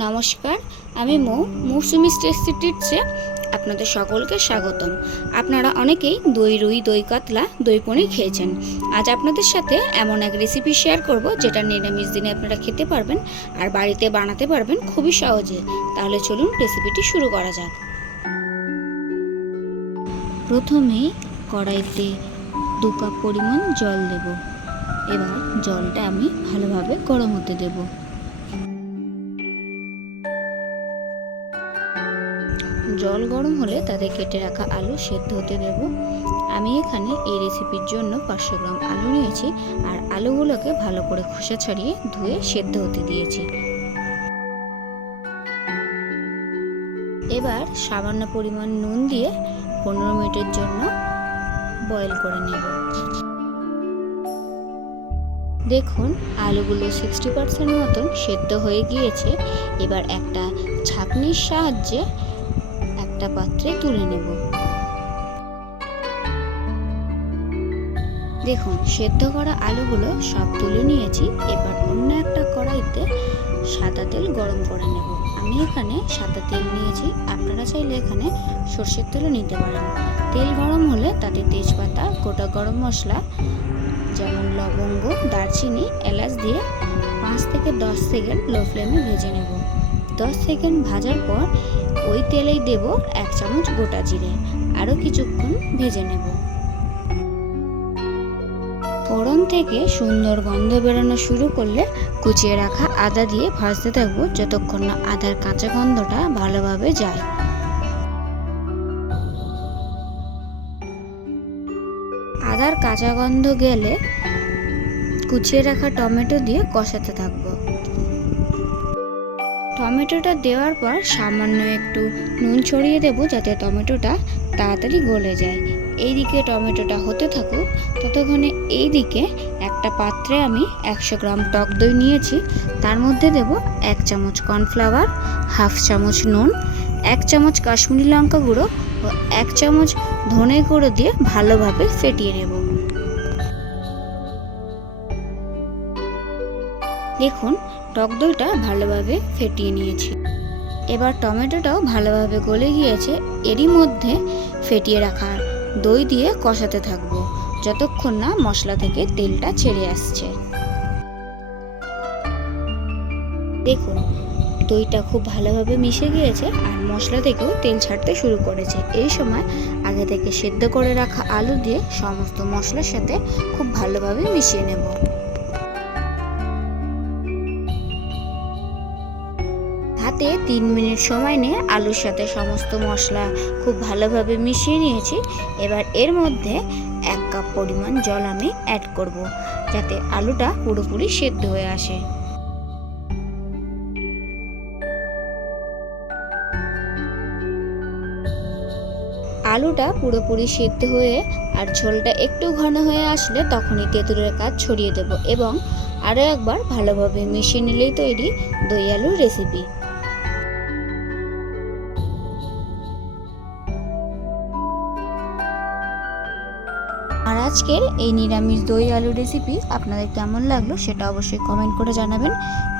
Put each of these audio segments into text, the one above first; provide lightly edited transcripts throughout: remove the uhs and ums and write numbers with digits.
নমস্কার, আমি মৌসুমি টেস্টি টিপসে আপনাদের সকলকে স্বাগতম। আপনারা অনেকেই দই রুই, দই কাতলা, দই পনির খেয়েছেন। আজ আপনাদের সাথে এমন এক রেসিপি শেয়ার করব যেটা নিরামিষ দিনে আপনারা খেতে পারবেন আর বাড়িতে বানাতে পারবেন খুবই সহজে। তাহলে চলুন রেসিপিটি শুরু করা যাক। প্রথমেই কড়াইতে 2 কাপ পরিমাণ জল দেব। এবার জলটা আমি ভালোভাবে গরম হতে দেব। জল গরম হলে তাতে কেটে রাখা আলু সেদ্ধ হতে দেব। আমি এখানে এই রেসিপির জন্য 500 গ্রাম আলু নিয়েছি আর আলুগুলোকে ভালো করে খোসা ছাড়িয়ে ধুয়ে সেদ্ধ হতে দিয়েছি। এবার সামান্য পরিমাণ নুন দিয়ে 15 মিনিটের জন্য বয়েল করে নেব। দেখুন আলুগুলো 60% মতন সেদ্ধ হয়ে গিয়েছে। এবার একটা ছাঁকনির সাহায্যে একটা পাত্রে তুলে নেব। দেখুন সেদ্ধ করা আলুগুলো সব তুলে নিয়েছি। এবার অন্য একটা কড়াইতে সাদা তেল গরম করে নেব। আমি এখানে সাদা তেল নিয়েছি, আপনারা চাইলে এখানে সরষের তেলও নিতে পারেন। তেল গরম হলে তাতে তেজপাতা, গোটা গরম মশলা যেমন লবঙ্গ, দারচিনি, এলাচ দিয়ে 5 থেকে 10 সেকেন্ড লো ফ্লেমে ভেজে নেব। 10 সেকেন্ড ভাজার পর ওই তেলেই দেব 1 চামচ গোটা জিরে। আরও কিছুক্ষণ ভেজে নেব। ফোড়ন থেকে সুন্দর গন্ধ বেরোনো শুরু করলে কুচিয়ে রাখা আদা দিয়ে ভাজতে থাকবো যতক্ষণ না আদার কাঁচা গন্ধটা ভালোভাবে যায়। আদার কাঁচা গন্ধ গেলে কুচিয়ে রাখা টমেটো দিয়ে কষাতে থাকবো। টমেটোটা দেওয়ার পর সামান্য একটু নুন ছড়িয়ে দেব যাতে টমেটোটা তাড়াতাড়ি গলে যায়। এইদিকে টমেটোটা হতে থাকুক, ততক্ষণে এইদিকে একটা পাত্রে আমি 100 গ্রাম টক দই নিয়েছি। তার মধ্যে দেব 1 চামচ কর্নফ্লাওয়ার, 1/2 চামচ নুন, 1 চামচ কাশ্মীরি লঙ্কা গুঁড়ো ও 1 চামচ ধনে গুঁড়ো দিয়ে ভালোভাবে ফেটিয়ে নেব। দেখুন টক দইটা ভালোভাবে ফেটিয়ে নিয়েছি। এবার টমেটোটাও ভালোভাবে গলে গিয়েছে। এরই মধ্যে ফেটিয়ে রাখা দই দিয়ে কষাতে থাকবো যতক্ষণ না মশলা থেকে তেলটা ছেড়ে আসছে। দেখুন দইটা খুব ভালোভাবে মিশে গিয়েছে আর মশলা থেকেও তেল ছাড়তে শুরু করেছে। এই সময় আগে থেকে সেদ্ধ করে রাখা আলু দিয়ে সমস্ত মশলার সাথে খুব ভালোভাবে মিশিয়ে নেব। হাতে 3 মিনিট সময় নিয়ে আলুর সাথে সমস্ত মশলা খুব ভালোভাবে মিশিয়ে নিয়েছি। এবার এর মধ্যে 1 কাপ পরিমাণ জল আমি অ্যাড করব যাতে আলুটা পুরোপুরি সেদ্ধ হয়ে আসে। আলুটা পুরোপুরি সেদ্ধ হয়ে আর ঝোলটা একটু ঘন হয়ে আসলে তখনই তেঁতুলের কাজ ছড়িয়ে দেব এবং আরও একবার ভালোভাবে মিশিয়ে নিলেই তৈরি দই আলুর রেসিপি। আর আজকের এই নিরামিষ দই আলু রেসিপি আপনাদের কেমন লাগলো সেটা অবশ্যই কমেন্ট করে জানাবেন।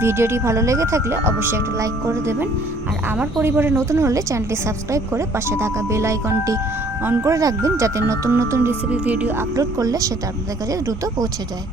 ভিডিওটি ভালো লেগে থাকলে অবশ্যই একটা লাইক করে দেবেন আর আমার পরিবারে নতুন হলে চ্যানেলটি সাবস্ক্রাইব করে পাশে থাকা বেল আইকনটি অন করে রাখবেন যাতে নতুন নতুন রেসিপি ভিডিও আপলোড করলে সেটা আপনাদের কাছে দ্রুত পৌঁছে যায়।